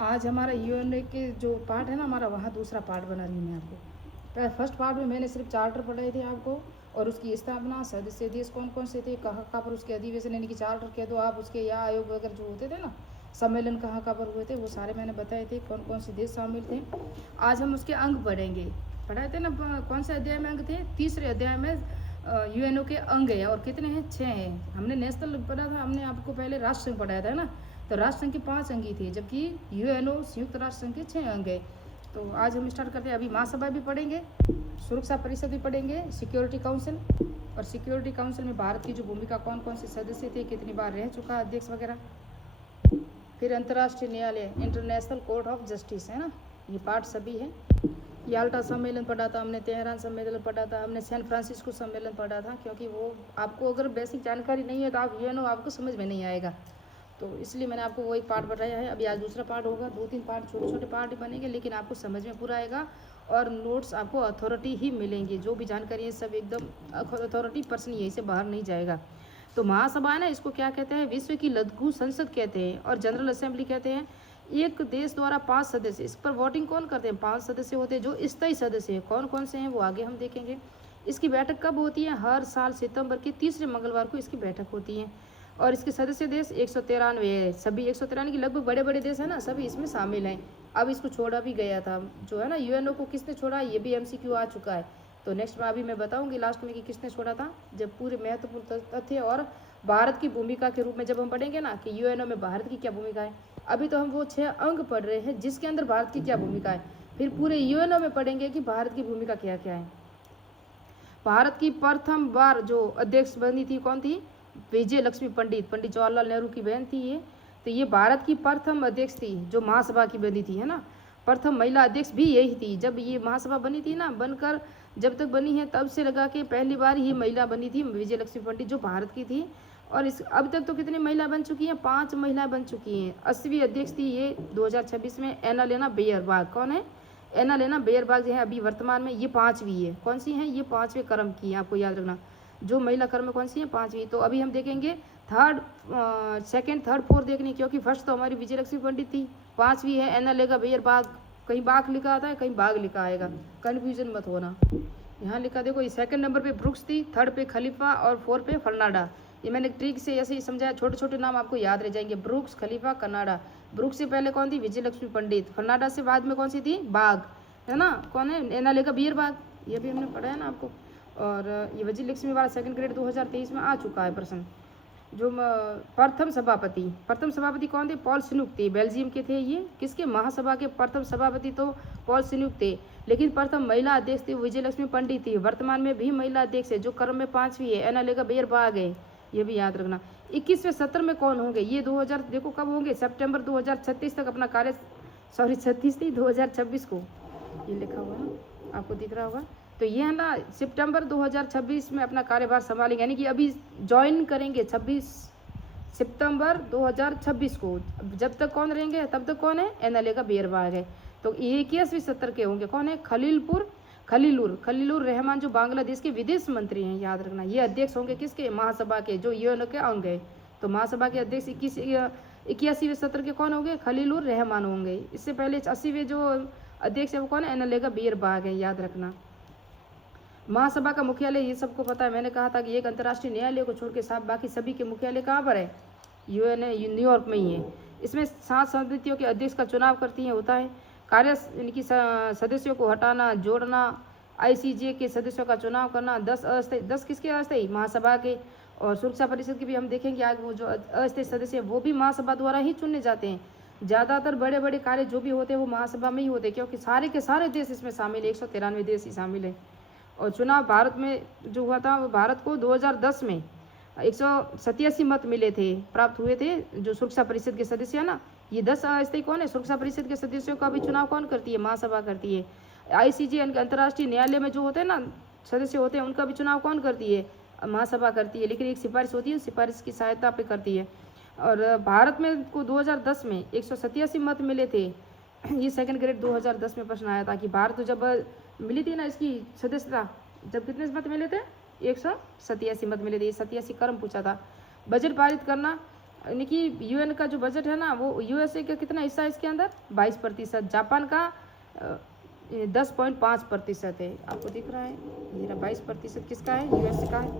आज हमारा यूएनए के जो पार्ट है ना हमारा, वहाँ दूसरा पार्ट बना रही हूँ मैं आपको। फर्स्ट पार्ट में मैंने सिर्फ चार्टर पढ़ाए थे आपको, और उसकी स्थापना, सदस्य देश कौन कौन से थे, कहाँ कहाँ पर उसके अधिवेशन यानी कि चार्टर कह दो आप, उसके या आयोग वगैरह जो होते थे ना, सम्मेलन कहाँ कहाँ पर हुए थे, वो सारे मैंने बताए थे कौन कौन से देश शामिल थे। आज हम उसके अंग पढ़ेंगे। पढ़ाए थे ना, कौन से अध्याय में अंग थे? तीसरे अध्याय में यूएनओ के अंग है, और कितने हैं? 6 हैं। हमने नेशनल पढ़ा था, हमने आपको पहले राष्ट्र संघ पढ़ाया था ना, तो राष्ट्र संघ के 5 अंग ही थे, जबकि यूएनओ संयुक्त राष्ट्र संघ के 6 अंग है। तो आज हम स्टार्ट करते हैं। अभी महासभा भी पढ़ेंगे, सुरक्षा परिषद भी पढ़ेंगे, सिक्योरिटी काउंसिल, और सिक्योरिटी काउंसिल में भारत की जो भूमिका, कौन कौन से सदस्य थे, कितनी बार रह चुका अध्यक्ष वगैरह। फिर अंतर्राष्ट्रीय न्यायालय, इंटरनेशनल कोर्ट ऑफ जस्टिस है ना, ये पार्ट सभी है। याल्टा सम्मेलन पढ़ा था हमने, तेहरान सम्मेलन पढ़ा था हमने, सैन फ्रांसिस्को सम्मेलन पढ़ा था, क्योंकि वो आपको अगर बेसिक जानकारी नहीं है तो आप यूएनओ आपको समझ में नहीं आएगा, तो इसलिए मैंने आपको वो एक पार्ट बताया है। अभी आज दूसरा पार्ट होगा, 2-3 पार्ट छोटे छोटे पार्ट बनेंगे, लेकिन आपको समझ में पूरा आएगा, और नोट्स आपको अथॉरिटी ही मिलेंगे। जो भी जानकारी है सब एकदम अथॉरिटी पर्सन, यहीं से बाहर नहीं जाएगा। तो महासभा है ना, इसको क्या कहते हैं? विश्व की लघु संसद कहते हैं, और जनरल असेंबली कहते हैं। एक देश द्वारा 5 सदस्य, इस पर वोटिंग कौन करते हैं? 5 सदस्य होते हैं। जो स्थायी सदस्य हैं कौन कौन से हैं वो आगे हम देखेंगे। इसकी बैठक कब होती है? हर साल सितंबर के तीसरे मंगलवार को इसकी बैठक होती है, और इसके सदस्य देश 193 है। सभी 193 के लगभग बड़े बड़े देश है ना, सभी इसमें शामिल हैं। अब इसको छोड़ा भी गया था, जो है ना यूएनओ को किसने छोड़ा, ये भी एमसीक्यू आ चुका है। तो नेक्स्ट में अभी मैं बताऊंगी लास्ट में कि किसने छोड़ा था, जब पूरे महत्वपूर्ण तथ्य और भारत की भूमिका के रूप में जब हम पढ़ेंगे ना कि यूएनओ में भारत की क्या भूमिका है। अभी तो हम वो 6 अंग पढ़ रहे हैं जिसके अंदर भारत की क्या भूमिका है, फिर पूरे यूएनओ में पढ़ेंगे कि भारत की भूमिका क्या क्या है। भारत की प्रथम बार जो अध्यक्ष बनी थी कौन थी? विजय लक्ष्मी पंडित, पंडित जवाहरलाल नेहरू की बहन थी ये। तो ये भारत की प्रथम अध्यक्ष थी जो महासभा की बनी थी, है ना। प्रथम महिला अध्यक्ष भी यही थी। जब ये महासभा बनी थी ना, बनकर जब तक बनी है तब से लगा के पहली बार ही महिला बनी थी विजय लक्ष्मी पंडित, जो भारत की थी। और इस अब तक तो कितनी महिला बन चुकी हैं? 5 महिलाएं बन चुकी हैं। 80वीं अध्यक्ष थी ये 2026 में एनालेना बेयरबाग। कौन है? एनालेना बेयरबाग जो है अभी वर्तमान में, ये 5वीं है। कौन सी हैं? ये 5वें क्रम की है, आपको याद रखना। जो महिला क्रम में कौन सी है? 5वीं। तो अभी हम देखेंगे थर्ड, सेकंड, थर्ड, फोर्थ देखनी, क्योंकि फर्स्ट तो हमारी विजय लक्ष्मी पंडित थी, 5वीं है एनालेना बेयरबाग। कहीं बाग लिखा आता है, कहीं बाग लिखा आएगा, कन्फ्यूजन मत होना। यहाँ लिखा देखो, ये सेकंड नंबर पे ब्रुक्स थी, थर्ड पे खलीफा, और 4 पे फर्नाडा। ये मैंने ट्रिक से ऐसे ही समझाया, छोटे छोटे नाम आपको याद रह जाएंगे। ब्रुक्स, खलीफा, कनाडा। ब्रुक्स से पहले कौन थी? विजय लक्ष्मी पंडित। फर्नाडा से बाद में कौन सी थी? बाग, है ना। कौन है? एनालेना बेयरबाग, ये भी हमने पढ़ा है ना आपको। और ये विजय लक्ष्मी वाला सेकंड ग्रेड 2023 में आ चुका है प्रश्न। जो प्रथम सभापति कौन थे? पॉल स्नूक थे, बेल्जियम के थे ये। किसके? महासभा के प्रथम सभापति तो पॉल स्नूक थे, लेकिन प्रथम महिला अध्यक्ष थी विजय लक्ष्मी पंडित थी। वर्तमान में भी महिला अध्यक्ष है, जो क्रम में 5वीं है, एनालेना बेयरबाग है, ये भी याद रखना। 21वें सत्र में कौन होंगे? ये 2000 देखो कब होंगे? सितंबर 2036 तक अपना कार्य, सॉरी 36 नहीं, 2026 को, ये लिखा हुआ है आपको दिख रहा होगा। तो ये है ना, सितंबर 2026 में अपना कार्यभार संभालेंगे, यानी कि अभी ज्वाइन करेंगे 26 सितंबर 2026 को। जब तक कौन रहेंगे? तब तक कौन है? एनालेना बेयरबाग है। तो 21वीं सत्र के होंगे। कौन है? खलीलुर रहमान, जो बांग्लादेश के विदेश मंत्री हैं, याद रखना। ये अध्यक्ष होंगे किसके? महासभा के, जो यूएनओ के अंग है। तो महासभा के अध्यक्ष 81वें सत्र के कौन होंगे? खलीलुर रहमान होंगे। इससे पहले 80वें जो अध्यक्ष है वो कौन है? एनालेना बेयरबाग है, याद रखना। महासभा का मुख्यालय, ये सबको पता है, मैंने कहा था कि एक अंतर्राष्ट्रीय न्यायालय को छोड़ के साथ बाकी सभी के मुख्यालय कहाँ पर है? यूएनए न्यूयॉर्क में ही है। इसमें 7 समितियों के अध्यक्ष का चुनाव करती है, होता है। कार्य इनकी सदस्यों को हटाना, जोड़ना, आईसीजे के सदस्यों का चुनाव करना। 10 अस्थायी, 10 किसके अस्थायी? महासभा के। और सुरक्षा परिषद के भी हम देखेंगे आज, वो जो अस्थायी सदस्य वो भी महासभा द्वारा ही चुने जाते हैं। ज़्यादातर बड़े बड़े कार्य जो भी होते हैं वो महासभा में ही होते हैं, क्योंकि सारे के सारे देश इसमें शामिल है, 193 देश ही शामिल है। और चुनाव भारत में जो हुआ था, वो भारत को 2010 में 187 मत मिले थे, प्राप्त हुए थे। जो सुरक्षा परिषद के सदस्य है ना, ये 10 अस्थायी कौन है? सुरक्षा परिषद के सदस्यों का भी चुनाव कौन करती है? महासभा करती है। आईसीजे अंतर्राष्ट्रीय न्यायालय में जो होते हैं ना सदस्य होते हैं, उनका भी चुनाव कौन करती है? महासभा करती है, लेकिन एक सिफारिश होती है, सिफारिश की सहायता पे करती है। और भारत में को 2010 में 187 मत मिले थे। ये सेकंड ग्रेड 2010 में प्रश्न आया था कि भारत जब मिली थी ना इसकी सदस्यता, जब कितने मत मिले थे? 187 मत मिले थे। 87 क्रम पूछा था। बजट पारित करना, यानी कि यूएन का जो बजट है ना वो यूएसए का कितना हिस्सा है इसके अंदर 22%, जापान का 10.5% है। आपको दिख रहा है ये 22% किसका है, यूएसए का है।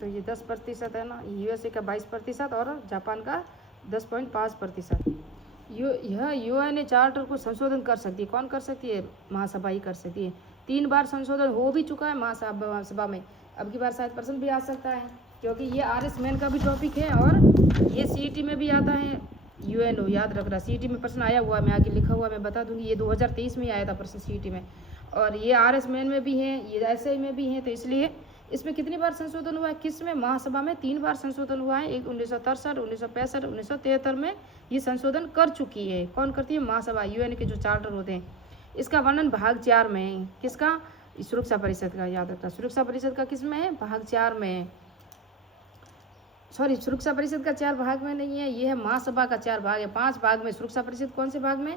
तो ये 10% है ना, यूएसए का 22% और जापान का 10.5%। यह यूएन चार्टर को संशोधन कर सकती है। कौन कर सकती है, महासभा ही कर सकती है। 3 बार संशोधन हो भी चुका है महासभा में, अब की बार शायद पर्सन भी आ सकता है, क्योंकि ये RS मैन का भी टॉपिक है और ये CET में भी आता है। UNO याद रख रहा, CET में प्रश्न आया हुआ, मैं आगे लिखा हुआ मैं बता दूंगी, ये 2023 में आया था प्रश्न CET में, और ये RS मैन में भी है, ये SI में भी है। तो इसलिए इसमें कितनी बार संशोधन हुआ है, किस में, महासभा में 3 बार संशोधन हुआ है। एक 1963, 1965, 1973 में ये संशोधन कर चुकी है। कौन करती है, महासभा, UN के जो चार्टर होते हैं। इसका वर्णन भाग 4 में है, किसका, सुरक्षा परिषद का, याद रखना सुरक्षा परिषद का किस में है, भाग 4 में है। सॉरी, सुरक्षा परिषद का 4 भाग में नहीं है, ये है महासभा का 4 भाग है, 5 भाग में। सुरक्षा परिषद कौन से भाग में,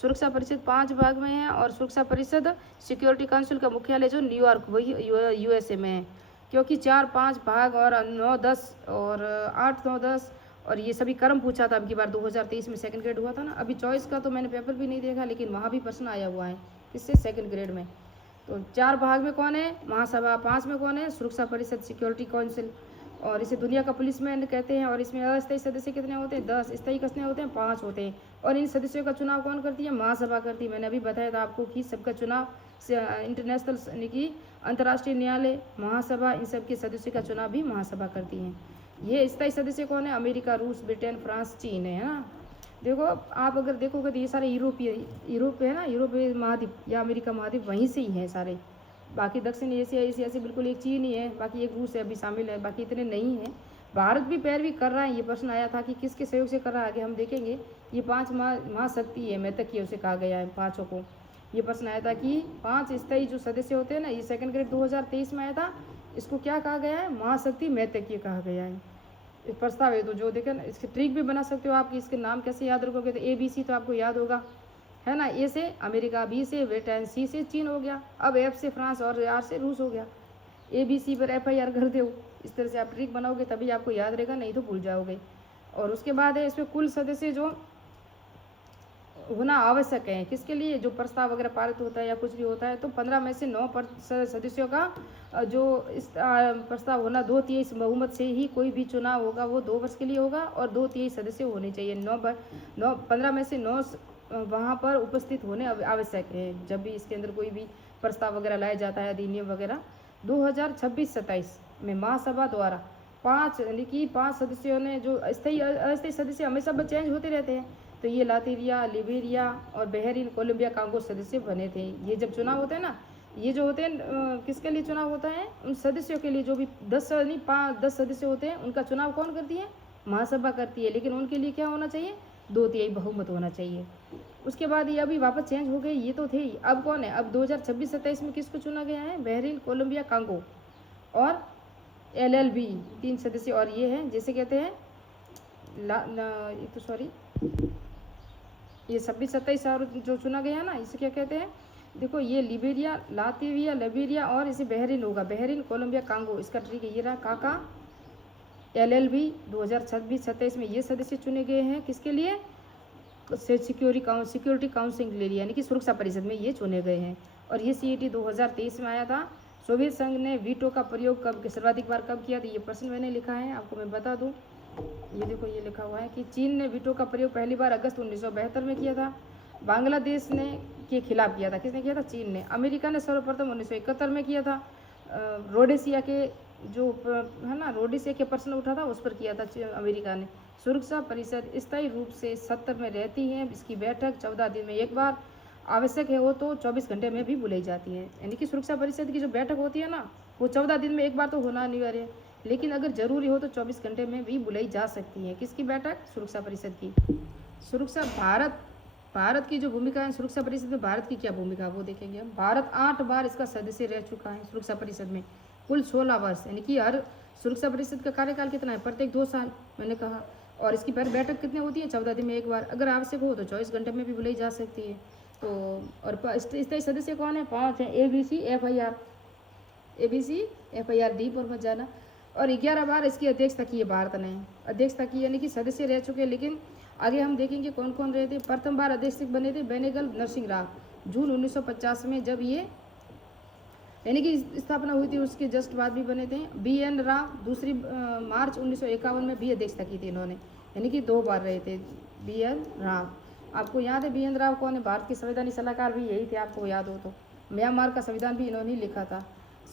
सुरक्षा परिषद 5 भाग में है। और सुरक्षा परिषद सिक्योरिटी काउंसिल का मुख्यालय जो न्यूयॉर्क, वही USA में है। क्योंकि 4, 5 भाग और 9, 10 और 8, 9, 10 और ये सभी क्रम पूछा था अब की बार 2023 में, सेकंड ग्रेड हुआ था ना। अभी चॉइस का तो मैंने पेपर भी नहीं देखा, लेकिन वहाँ भी प्रश्न आया हुआ है, किससे, सेकंड ग्रेड में। तो 4 भाग में कौन है, महासभा, 5 में कौन है, सुरक्षा परिषद सिक्योरिटी काउंसिल। और इसे दुनिया का पुलिसमैन कहते हैं। और इसमें अस्थायी सदस्य कितने होते हैं, 10, स्थायी कितने होते हैं, 5 होते हैं। और इन सदस्यों का चुनाव कौन करती है, महासभा करती है। मैंने अभी बताया था आपको कि सबका चुनाव इंटरनेशनल यानी कि अंतर्राष्ट्रीय न्यायालय, महासभा, इन सब के सदस्यों का चुनाव भी महासभा करती है। ये स्थायी सदस्य कौन है, अमेरिका, रूस, ब्रिटेन, फ्रांस, चीन है ना। देखो आप अगर देखोगे तो ये सारे यूरोप है ना, यूरोपीय महाद्वीप या अमेरिका महाद्वीप वहीं से ही हैं सारे। बाकी दक्षिण एशिया से बिल्कुल एक चीन ही है, बाकी एक रूस है अभी शामिल है, बाकी इतने नहीं है। भारत भी पैरवी कर रहा है। ये प्रश्न आया था कि किसके सहयोग से कर रहा है, आगे हम देखेंगे। ये 5 महाशक्ति है, मैतकीय उसे कहा गया है, 5 को। ये प्रश्न आया था कि 5 स्थायी जो सदस्य होते हैं ना, ये सेकंड ग्रेड 2023 में आया था। इसको क्या कहा गया है, महाशक्ति मैतकीय कहा गया है। एक प्रस्ताव है, तो जो देखे ना, इसके ट्रिक भी बना सकते हो आप कि इसके नाम कैसे याद रखोगे। तो ABC तो आपको याद होगा, है ना। A से अमेरिका, B से ब्रिटेन, C से चीन हो गया। अब F से फ्रांस और R से रूस हो गया। ABC पर FIR कर दो। इस तरह से आप ट्रिक बनाओगे तभी आपको याद रहेगा, नहीं तो भूल जाओगे। और उसके बाद है इसमें कुल सदस्य जो होना आवश्यक है, किसके लिए, जो प्रस्ताव वगैरह पारित होता है या कुछ भी होता है, तो 15 में से 9 सदस्यों का जो इस प्रस्ताव होना, 2/3 बहुमत से ही कोई भी चुनाव होगा वो 2 वर्ष के लिए होगा और 2/3 सदस्य होने चाहिए। 15 में से 9 वहाँ पर उपस्थित होने आवश्यक है जब भी इसके अंदर कोई भी प्रस्ताव वगैरह लाया जाता है, अधिनियम वगैरह। 2026-27 में महासभा द्वारा 5 यानी कि 5 सदस्यों ने, जो अस्थायी सदस्य हमेशा चेंज होते रहते हैं, तो ये लातविया, लिबेरिया और बहरीन, कोलंबिया, कांगो सदस्य बने थे। ये जब चुनाव होते हैं ना, ये जो होते हैं किसके लिए चुनाव होता है, उन सदस्यों के लिए, जो भी 10 सदस्य होते हैं उनका चुनाव कौन करती है, महासभा करती है। लेकिन उनके लिए क्या होना चाहिए, 2/3 बहुमत होना चाहिए। उसके बाद ये अभी वापस चेंज हो गए, ये तो थे ही। अब कौन है, अब 2026-27 में किसको चुना गया है, बहरीन, कोलंबिया, कांगो और LLB, 3 सदस्य। और ये हैं जैसे कहते हैं ये 26-27 और जो चुना गया है ना, इसे क्या कहते हैं, देखो ये लिबेरिया, लातविया, लिबेरिया और इसे बहरीन होगा, बहरीन, कोलंबिया, कांगो। इसका ट्रिक ये रहा, काका LLB 2026-27 में ये सदस्य चुने गए हैं, किसके लिए, सिक्योरिटी काउंसिल के लिए, यानी कि सुरक्षा परिषद में ये चुने गए हैं। और ये CET 2023 में आया था। सोवियत संघ ने वीटो का प्रयोग कब, सर्वाधिक बार कब किया था, ये प्रश्न मैंने लिखा है, आपको मैं बता दूं। ये देखो ये लिखा हुआ है कि चीन ने वीटो का प्रयोग पहली बार अगस्त 1972 में किया था। बांग्लादेश ने के खिलाफ किया था, किसने किया था, चीन ने। अमेरिका ने सर्वप्रथम 1971 में किया था। रोडेशिया के जो है ना, रोडेशिया के प्रश्न उठा था उस पर किया था अमेरिका ने। सुरक्षा परिषद स्थायी रूप से 70 में रहती है। इसकी बैठक 14 दिन में एक बार, आवश्यक है हो तो 24 घंटे में भी बुलाई जाती है। यानी कि सुरक्षा परिषद की जो बैठक होती है ना, वो 14 दिन में एक बार तो होना अनिवार्य है, लेकिन अगर जरूरी हो तो 24 घंटे में भी बुलाई जा सकती है। किसकी बैठक, सुरक्षा परिषद की। सुरक्षा भारत की जो भूमिका है सुरक्षा परिषद में, भारत की क्या भूमिका है वो देखेंगे हम। भारत 8 बार इसका सदस्य रह चुका है सुरक्षा परिषद में, कुल 16 वर्ष। यानी कि हर सुरक्षा परिषद का कार्यकाल कितना है, प्रत्येक 2 साल मैंने कहा। और इसकी बैठक कितनी होती है, 14 दिन में एक बार। अगर आवश्यक हो तो 24 घंटे में भी बुलाई जा सकती है। तो और स्थायी सदस्य कौन है, 5 हैं। ABC, FIR, ABC, FIR D पर मत जाना। और 11 बार इसकी अध्यक्षता की है भारत ने, अध्यक्षता की यानी कि सदस्य रह चुके हैं। लेकिन आगे हम देखेंगे कौन कौन रहे थे। प्रथम बार अध्यक्ष बने थे बेनेगल नरसिंह राव जून 1950 में, जब ये यानी कि स्थापना हुई थी उसके जस्ट बाद भी बने थे। BN राव दूसरी मार्च 1951 में भी अध्यक्षता की थी इन्होंने, यानी कि 2 बार रहे थे BN राव। आपको याद है BN राव कौन है? भारत के संवैधानिक सलाहकार भी यही थे, आपको याद हो तो। म्यांमार का संविधान भी इन्होंने लिखा था।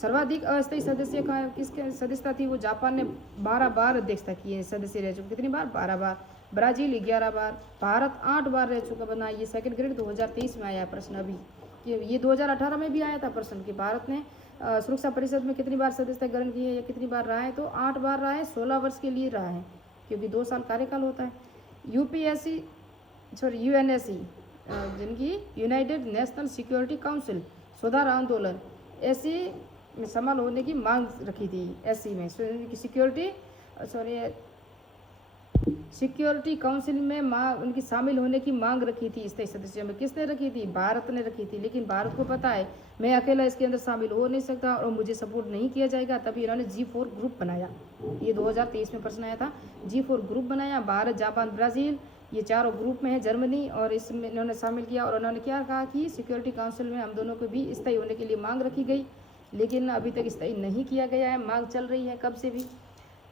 सर्वाधिक अस्थायी सदस्य का किसके सदस्यता थी? वो जापान ने 12 बार अध्यक्षता की है, सदस्य रह चुके। कितनी बार? 12 बार। ब्राजील 11 बार। भारत 8 बार रह चुका बना। ये सेकंड ग्रेड 2023 में आया है प्रश्न अभी, ये 2018 में भी आया था प्रश्न कि भारत ने सुरक्षा परिषद में कितनी बार सदस्यता ग्रहण की है या कितनी बार रहा है, तो 8 बार रहा है, 16 वर्ष के लिए रहा है, क्योंकि 2 साल कार्यकाल होता है। UNSC जिनकी यूनाइटेड नेशनल सिक्योरिटी काउंसिल सुधार आंदोलन ऐसी में शामिल होने की मांग रखी थी। SC में सिक्योरिटी काउंसिल में उनकी शामिल होने की मांग रखी थी स्थायी सदस्यों में। किसने रखी थी? भारत ने रखी थी। लेकिन भारत को पता है मैं अकेला इसके अंदर शामिल हो नहीं सकता और मुझे सपोर्ट नहीं किया जाएगा, तभी इन्होंने G4 ग्रुप बनाया। ये 2023 में प्रश्न आया था। G4 ग्रुप बनाया। भारत, जापान, ब्राज़ील ये चारों ग्रुप में है, जर्मनी, और इसमें इन्होंने शामिल किया। और उन्होंने क्या कहा कि सिक्योरिटी काउंसिल में हम दोनों को भी स्थायी होने के लिए मांग रखी गई, लेकिन अभी तक स्थायी नहीं किया गया है। मांग चल रही है कब से भी।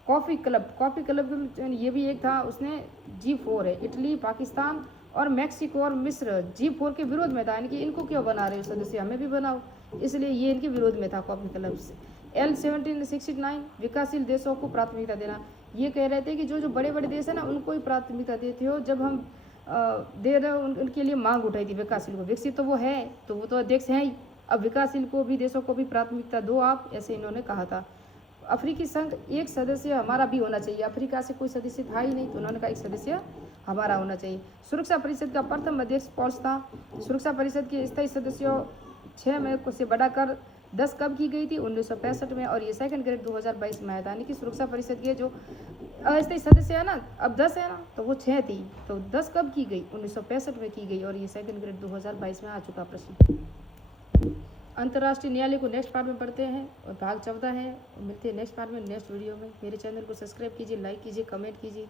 कॉफ़ी क्लब ये भी एक था, उसने G4 है। इटली, पाकिस्तान और मैक्सिको और मिस्र G4 के विरोध में था, यानी कि इनको क्यों बना रहे हो सदस्य, हमें भी बनाओ, इसलिए ये इनके विरोध में था कॉफ़ी क्लब से। L1769 विकासशील देशों को प्राथमिकता देना। ये कह रहे थे कि जो बड़े बड़े देश है ना उनको ही प्राथमिकता देते हो, जब हम दे रहे हो उनके लिए मांग उठाई थी विकासशील को। विकसित तो वो है, तो वो तो अध्यक्ष हैं ही, अब विकासशील को भी देशों को भी प्राथमिकता दो आप, ऐसे इन्होंने कहा था। अफ्रीकी संघ एक सदस्य हमारा भी होना चाहिए, अफ्रीका से कोई सदस्य था ही नहीं, तो उन्होंने कहा एक सदस्य हमारा होना चाहिए। सुरक्षा परिषद का प्रथम अध्यक्ष पॉल्स था। सुरक्षा परिषद के स्थायी सदस्यों 6 में से बढ़ाकर 10 कब की गई थी? 1965 में, और ये सेकंड ग्रेड 2022 में आया था। यानी कि सुरक्षा परिषद के जो अस्थायी सदस्य है ना, अब 10 है ना, तो वो 6 थी, तो 10 कब की गई? 1965 में की गई, और ये सेकंड ग्रेड 2022 में आ चुका प्रश्न। अंतर्राष्ट्रीय न्यायालय को नेक्स्ट पार्ट में पढ़ते हैं, और भाग 14 है। मिलते हैं नेक्स्ट पार्ट में, नेक्स्ट वीडियो में। मेरे चैनल को सब्सक्राइब कीजिए, लाइक कीजिए, कमेंट कीजिए।